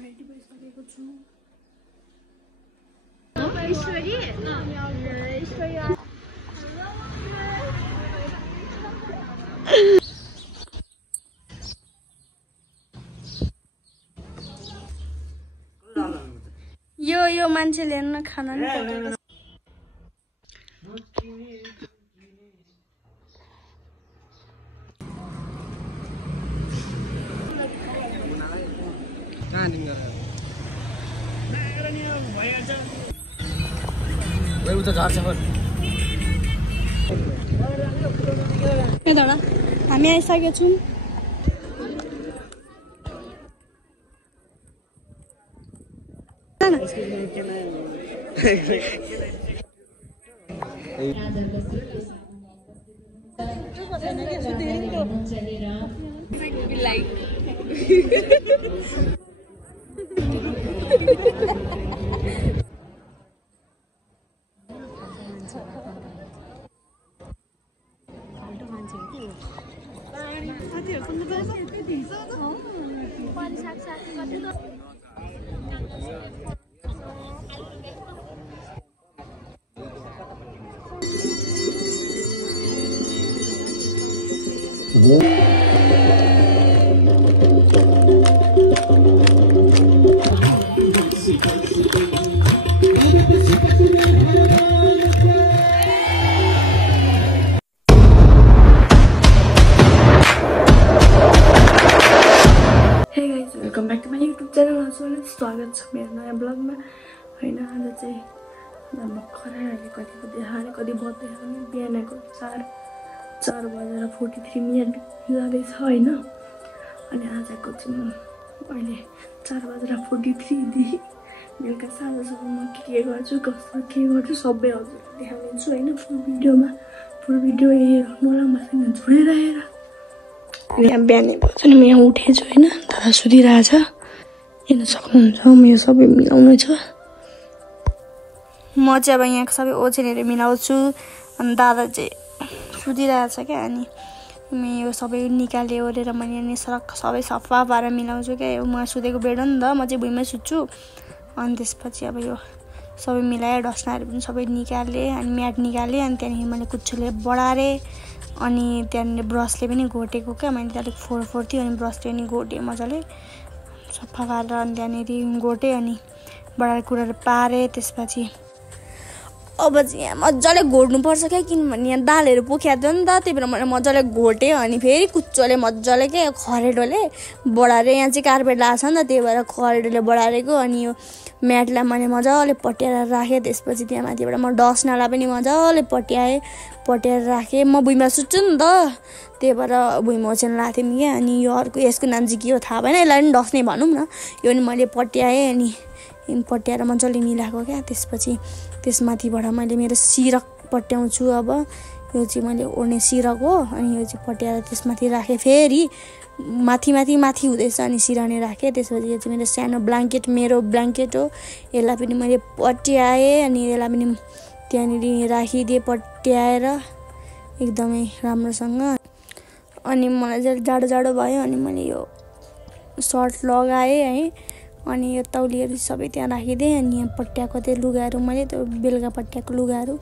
Ready भइसकेको छु। यो मान्छेले हेर्न खाना नि पकाएको हामी आइसकेका छौँ। Welcome back to my YouTube channel. हजुरलाई स्वागत छ मेरो नयाँ ब्लगमा। हैन आज चाहिँ भर्खर अहिले कति बजे कति बज्दैछ बिहानको 4:43 जाँदैछ हैन। अनि आजको चाहिँ अहिले 4:43 देखि बेलुका साँझसम्म म के गर्छु कसो के गर्छु सबै हजुरलाई देखाइदिन्छु हैन। फुल भिडियो हेर्नु होला मसँग जोडेर हेर। यहाँ बिहानै भयो नि म यहाँ उठेछु हैन। दादा सुतिरहेछ हेर्न सक्नुहुन्छ। मेरो सबै मिलाउनु छ। म चाहिँ अब यहाँ सबै ओछ्यानहरू मिलाउँछु अनि दादा चाहिँ सुतिरहेछ क्या। अनि यो सबै निकाले ओरेर मैले अनि सबै सफा पारेर मिलाउँछु क्या। यो म सुतेको बेड हो नि त, म चाहिँ भुइँमै सुत्छु। अनि त्यसपछि अब यो सबै मिलाएर डस्नाहरू पनि सबै निकालेँ अनि म्याट निकालेँ। अनि त्यहाँदेखि मैले कुच्चोले बढारेँ अनि त्यहाँनिर ब्रसले पनि घोटेको क्या। मैले अलिक फोहोर थियो अनि ब्रसले पनि घोटेँ मजाले सफा पारेर। अनि त्यहाँनिर घोटेँ अनि बढाएर कुराहरू पारेँ। त्यसपछि अब चाहिँ यहाँ मजाले घोट्नुपर्छ क्या, किनभने यहाँ दालहरू पोख्या थियो नि त, त्यही भएर मैले मजाले घोटेँ। अनि फेरि कुच्चोले मजाले क्या खरेडोले बढारेँ। यहाँ चाहिँ कार्पेट लगाएको छ नि त, त्यही भएर खरेडोले बढारेको। अनि यो म्याटलाई मैले मजाले पट्याएर राखेँ। त्यसपछि त्यहाँ माथिबाट म डस्नालाई पनि मजाले पट्याएर राखेँ। म भुइँमा सुत्छु नि त, त्यही भएर भुइँमा ओछ्यान लाएको थिएँ नि क्या। अनि यो अर्को यसको नाम चाहिँ के हो थाहा भएन, यसलाई पनि डस्ने भनौँ न। यो पनि मैले पट्याएँ अनि पट्याएर मजाले मिलाएको क्या। त्यसपछि त्यसमाथिबाट मैले मेरो सिरक पट्याउँछु। अब यो चाहिँ मैले ओर्ने सिरक हो। अनि यो चाहिँ पट्याएर त्यसमाथि राखेँ। फेरि माथि हुँदैछ अनि सिरानी राखेँ। त्यसपछि यो चाहिँ मेरो सानो मेरो ब्ल्याङ्केट हो। यसलाई पनि मैले पट्याएँ अनि यसलाई पनि त्यहाँनिर राखिदिएँ पट्याएर एकदमै राम्रोसँग। अनि मलाई चाहिँ जाडो भयो अनि मैले यो सर्ट लगाएँ है। अनि यो तौलीहरू सबै त्यहाँ राखिदिएँ। अनि यहाँ पट्याएको त्यो लुगाहरू मैले त्यो बेलुका पट्याएको लुगाहरू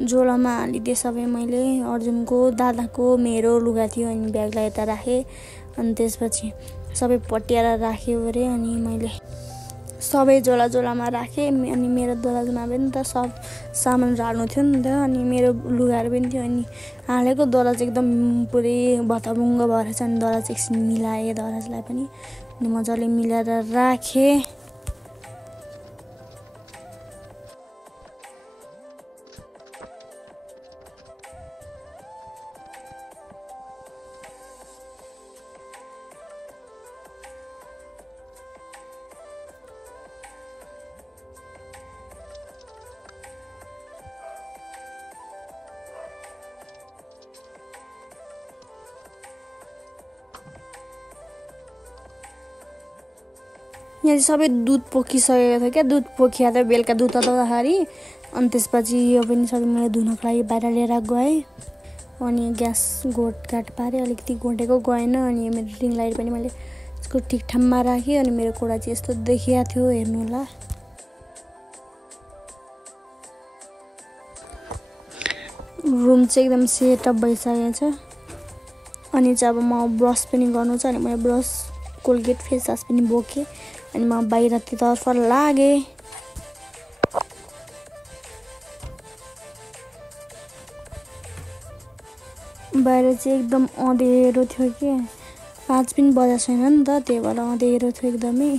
झोलामा हालिदिएँ सबै मैले। अर्जुनको दादाको मेरो लुगा थियो अनि ब्यागलाई यता राखेँ। अनि त्यसपछि सबै पट्याएर राखेँ अरे। अनि मैले सबै झोलामा राखेँ। अनि मेरो दराजमा पनि त सब सामानहरू हाल्नु थियो नि त। अनि मेरो लुगाहरू पनि थियो अनि हालेको। दराज एकदम पुरै भताभुङ्ग भएर छ। अनि दराज एकछिन मिलाएँ दराजलाई पनि अनि मजाले मिलाएर राखेँ। यहाँ चाहिँ सबै दुध पोखिसकेको थियो क्या। दुध पोखिया थियो बेलुका दुध तताउँदाखेरि। अनि त्यसपछि यो पनि सबै मैले धुनको लागि बाहिर लिएर गएँ। अनि ग्यास घोटघाट पारेँ, अलिकति घोटेको गएन। अनि मेरो रिङ लाइट पनि मैले यसको ठिक ठाउँमा राखेँ अनि मेरो कोडा चाहिँ यस्तो देखिया थियो हेर्नु होला। रुम चाहिँ एकदम सेटअप भइसकेको छ। अनि चाहिँ अब म ब्रस पनि गर्नु छ अनि मैले ब्रस कोलगेट फेस वास पनि बोकेँ अनि म बाहिरतर्फ लागेँ। बाहिर चाहिँ एकदम अँध्यारो थियो कि 5 पनि बजेको छैन नि त, त्यही भएर अँध्यारो थियो एकदमै।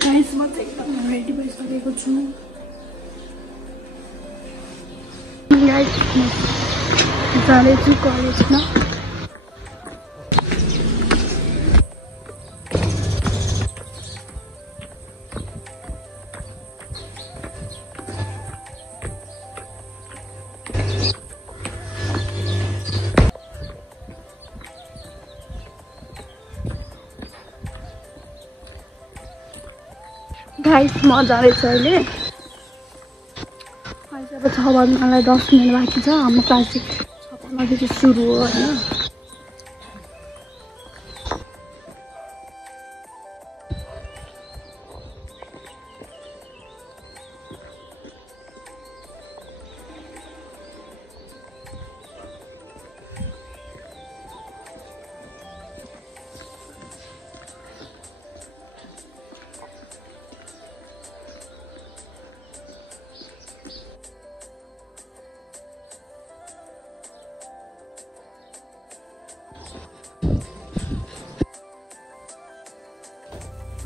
गाइस म चाहिँ एकदम रेडी भइसकेको छु। गाइस म जाँदैछु कलेजमा। गाइस म जाँदैछु अहिले। अब 6 बज्नलाई 10 मिनट बाँकी छ। हाम्रो क्लास चाहिँ 6 बजेदेखि सुरु हो होइन।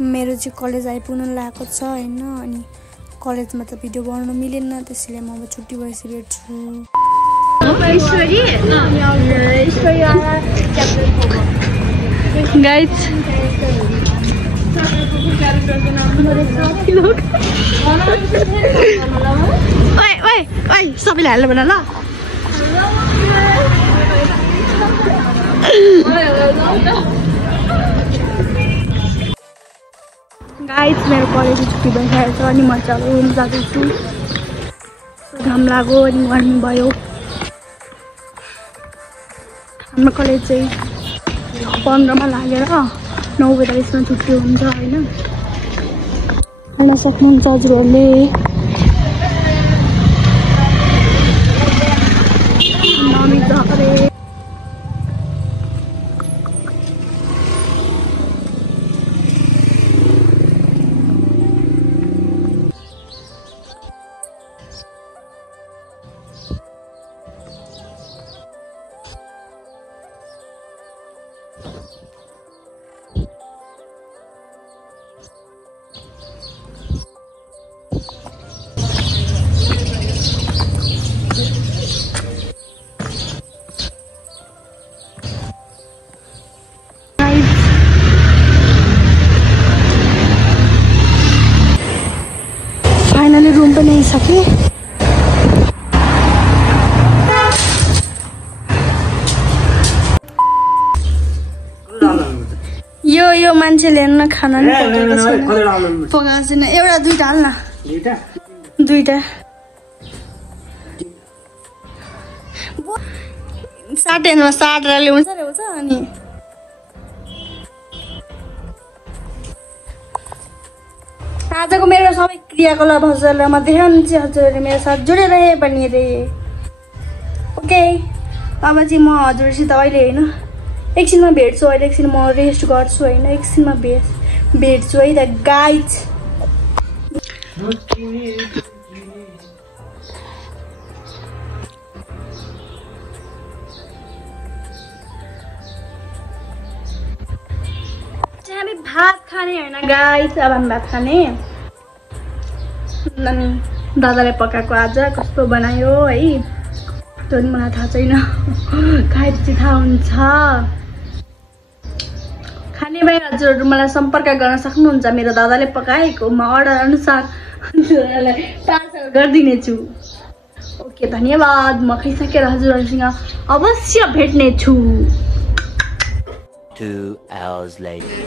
मेरो चाहिँ कलेज आइपुग्न लागेको छ होइन। अनि कलेजमा त भिडियो बनाउन मिलेन, त्यसैले म अब छुट्टी भइसकेको छु। गाइस सबैले हाल्नु भन ल। गाइस मेरो कलेज छुट्टी भइसकेको छ अनि म चाहिँ रुम जाँदैछु। घाम लाग्यो अनि गर्मी भयो। हाम्रो कलेज चाहिँ 15 लागेर 9:45 छुट्टी हुन्छ होइन। हेर्न सक्नुहुन्छ हजुरहरूले नमितहरे फाइनली रुम पनि आइसके। यो मान्छेले हेर्न खाना नि पकाएको छैन। एउटा दुईटा हाल्न। दुईटा 60 60 ल्याउँछ अनि आजको मेरो सबै क्रियाकलाप हजुरलाई देखाउनु चाहिँ हजुरहरूले मेरो साथ जोडिरहे पनि रहे। ओके अब चाहिँ म हजुरसित अहिले होइन एकछिनमा भेट्छु। अहिले एकछिन म रेस्ट गर्छु होइन। एकछिनमा भेट्छु है त गाइज। हामी भात खाने होइन गाइस। अब हामी भात खाने। अनि दादाले पकाएको आज कस्तो बनायो है त्यो पनि मलाई थाहा छैन। खाएपछि थाहा हुन्छ। खाने भए हजुरहरू मलाई सम्पर्क गर्न सक्नुहुन्छ। मेरो दादाले पकाएको म अर्डर अनुसार हजुरहरूलाई पार्सल गरिदिनेछु। ओके धन्यवाद। म खाइसकेर हजुरहरूसँग अवश्य भेट्ने छु। 2 hours later.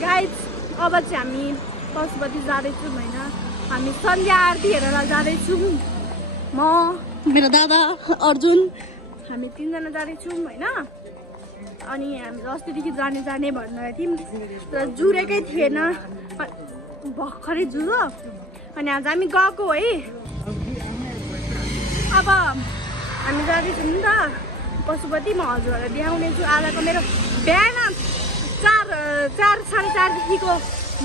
गाइज अब चाहिँ हामी पशुपति जाँदैछौँ होइन। हामी सन्ध्या आरती हेरेर जाँदैछौँ। म मेरो दादा अर्जुन हामी 3 जना जाँदैछौँ होइन। अनि हामी अस्तिदेखि जाने भनेर थियौँ तर जुरेकै थिएन। भर्खरै जुरो अनि आज हामी गएको है। अब हामी जाँदैछौँ नि त पशुपति। म हजुरहरूलाई देखाउने छु। आजको मेरो बिहान 4 साढे 4देखिको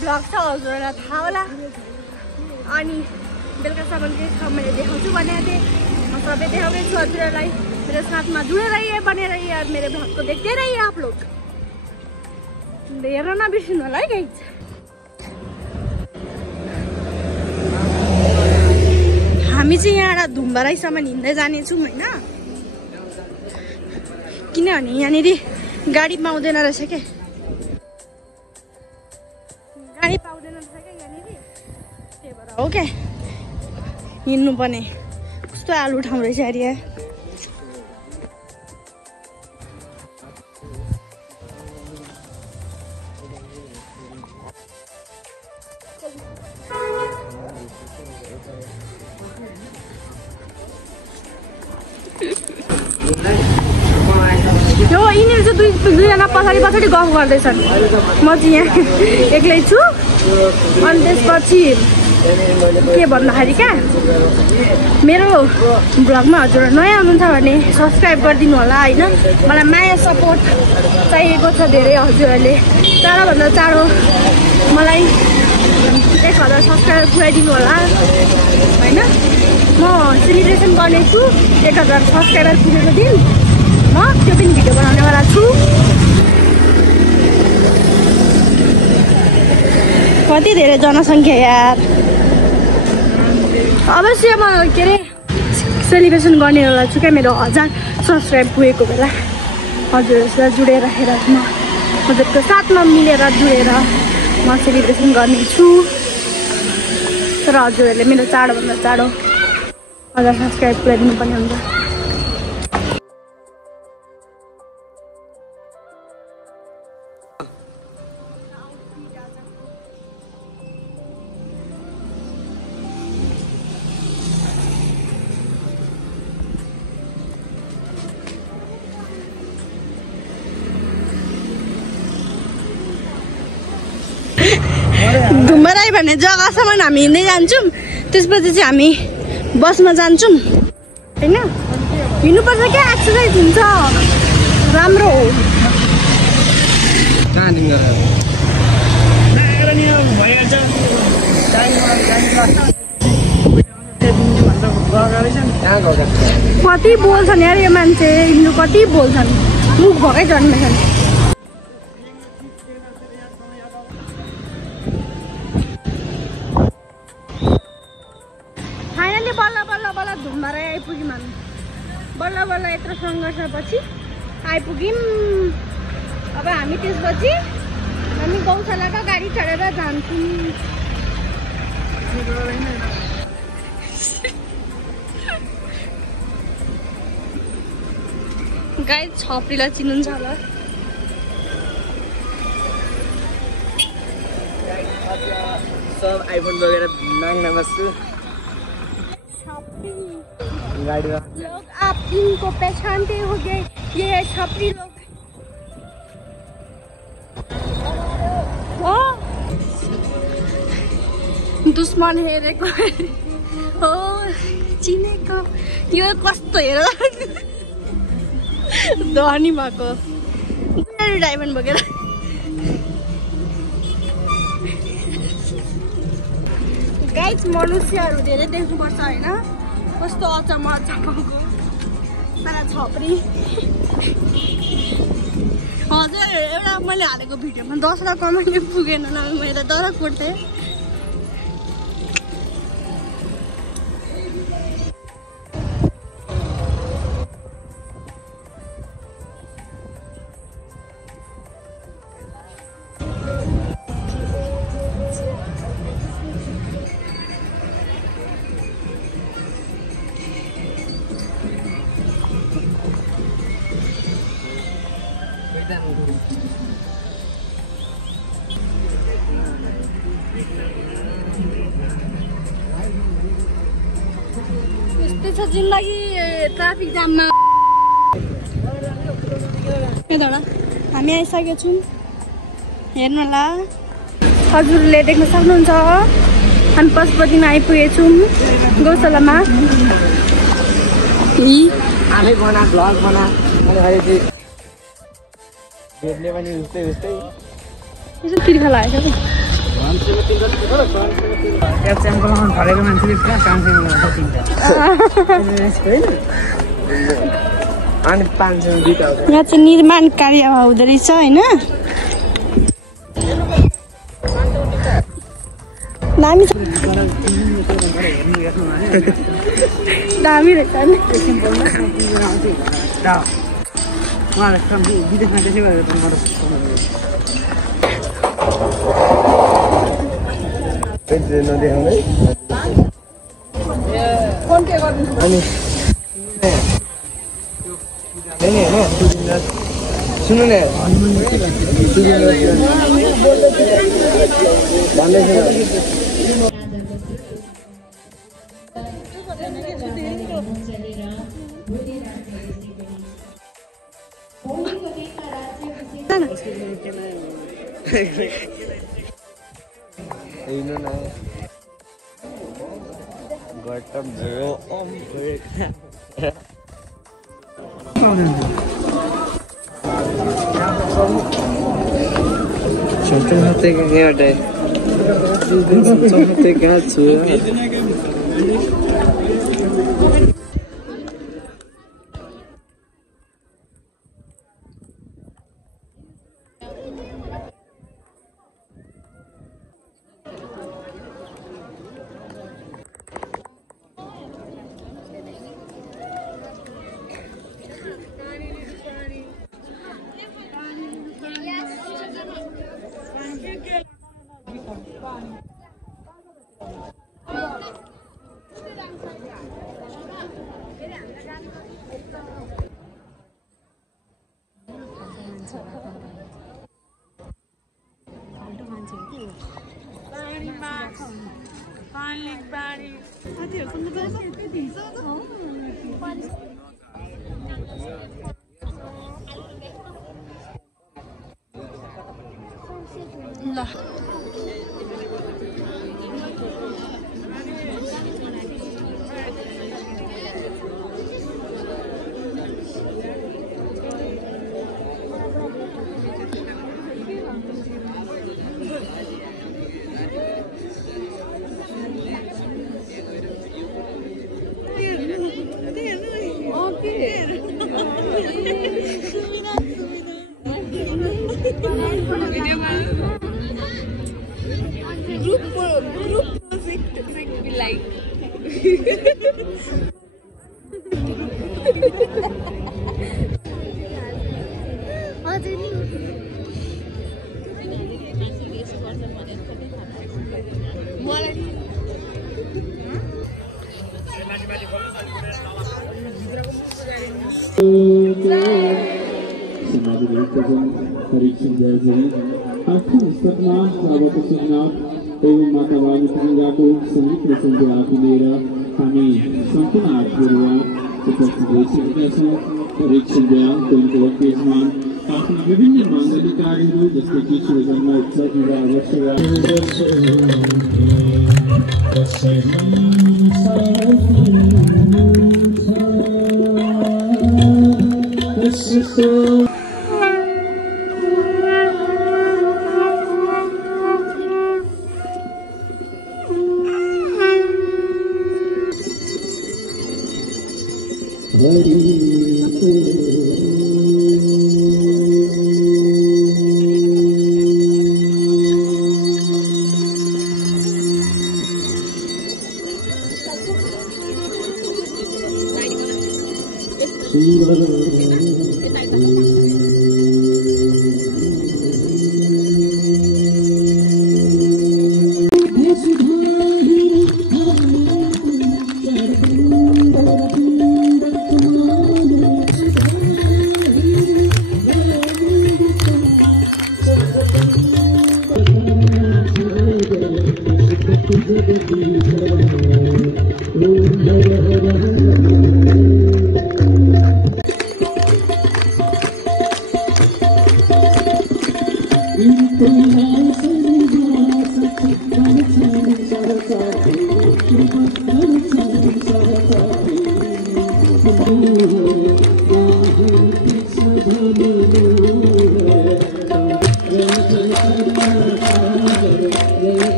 भ्लग छ हजुरहरूलाई थाहा होला। अनि बेलुकासम्म के छ मैले देखाउँछु भनेको थिएँ। म सबै देखाउने छु हजुरहरूलाई। मेरे साथमा जुड़े रहिए बने रहिए और मेरे भ्लग को देखते रहिए आप लोग। हेर्न नबिर्सिनु होला है गाइज। हामी चाहिँ यहाँ धुम्बाराईसम्म हिँड्दै जानेछौँ होइन। किनभने यहाँनिर गाडी पाउँदैन रहेछ क्या। गाडी पाउँदैन रहेछ क्या यहाँनिर। त्यही भएर हो क्या हिँड्नु पर्ने। कस्तो आलु ठाउँ रहेछ अरे। यो यिनीहरू चाहिँ दुईजना पछाडि गफ गर्दैछन्। म चाहिँ यहाँ एक्लै छु। अनि त्यसपछि के भन्दाखेरि क्या मेरो भ्लगमा हजुर नयाँ हुनुहुन्छ भने सब्सक्राइब गरिदिनु होला होइन। मलाई माया सपोर्ट चाहिएको छ धेरै हजुरहरूले। चाँडोभन्दा चाँडो मलाई 1000 सब्सक्राइबर पुऱ्याइदिनु होला होइन। म सेलिब्रेसन गर्नेछु 1000 सब्सक्राइबर पुगेको दिन। म त्यो पनि भिडियो बनाउनेवाला छु। कति धेरै जनसङ्ख्या यार। अवश्य म के अरे सेलिब्रेसन गर्नेवाला छु क्या मेरो 1000 सब्सक्राइब पुगेको बेला। हजुरहरूसित जुडेर राखेर म हजुरको साथमा मिलेर जुडेर म सेलिब्रेसन गर्नेछु। तर हजुरहरूले मेरो चाँडोभन्दा चाँडो 1000 सब्सक्राइब पुऱ्याइदिनु पर्ने हुन्छ। धुम्बराई भन्ने जग्गासम्म हामी हिँड्दै जान्छौँ त्यसपछि चाहिँ हामी बसमा जान्छौँ हैन हिँड्नुपर्छ क्या एक्सर्साइज हुन्छ राम्रो हो कति बोल्छन् यार यो मान्छे हिँड्नु कति बोल्छन् मुख भएकै जन्मेछन् फाइनली बल्ल बल्ल बल्ल धुम्बराई आइपुग्यौँ हामी बल्ल बल्ल यत्रो सङ्घर्षपछि आइपुग्यौँ अब हामी त्यसपछि हामी गौशालाका गाडी चढेर जान्छौँ गाई छपरीलाई चिन्नुहुन्छ होला सब आइफोन लगेर माग्न बस्छु लोग आप इनको पहचानते होंगे ये है छपरी लोग दुश्मन हेरेको हो चिनेको यो कस्तो हेर धनी भएको डायमन्ड बोकेर गाइस मनुष्यहरू धेरै देख्नुपर्छ होइन कस्तो अचम्म अचम्मको मलाई छपरी हजुर एउटा मैले हालेको भिडियोमा 10 कमेन्ट पुगेन मैले डर कोट्थेँ यस्तै छ जिन्दगी ट्राफिक जाममा यताबाट हामी आइसकेका छौँ हेर्नु होला हजुरले देख्न सक्नुहुन्छ हामी पशुपतिमा आइपुगेछौँ गौशालामा आफै बना भ्लग बना भेटले पनि उस्तै उस्तै यसो तिर्खा लागेको फरेको मान्छेले पुरा अनि 500 बिताउँछ यहाँ चाहिँ निर्माण कार्य हुँदो रहेछ होइन दामी छ दामी रहेछ नि विदेशमा त्यसै गरेर नदेखाउने अनि सुन्नु न Ayun na. Gartam zero om break. Something hate ka here day. Something hate ka chua. एवं माता बाबु तिरङ्गाको सङ्गीत र सन्ध्या आफूलेर हामी सम्पूर्ण आठबरुवा उपस्थित भइसकेका छौँ। परीक्षण टोलको केसमा आफ्ना विभिन्न माङ्गलिक कार्यहरू जस्तै कि शिवजन्म उत्सव विवाह वर्ष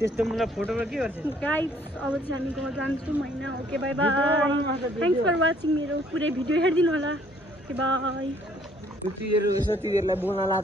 त्यस्तो मलाई फोटोमा के गर्छ गाइस अब चाहिँ हामी घर जान्छौँ हैन okay bye bye thanks for watching मेरो पुरै भिडियो हेर्दिनु होला ओके बाइ तिनीहरुलाई बोल्न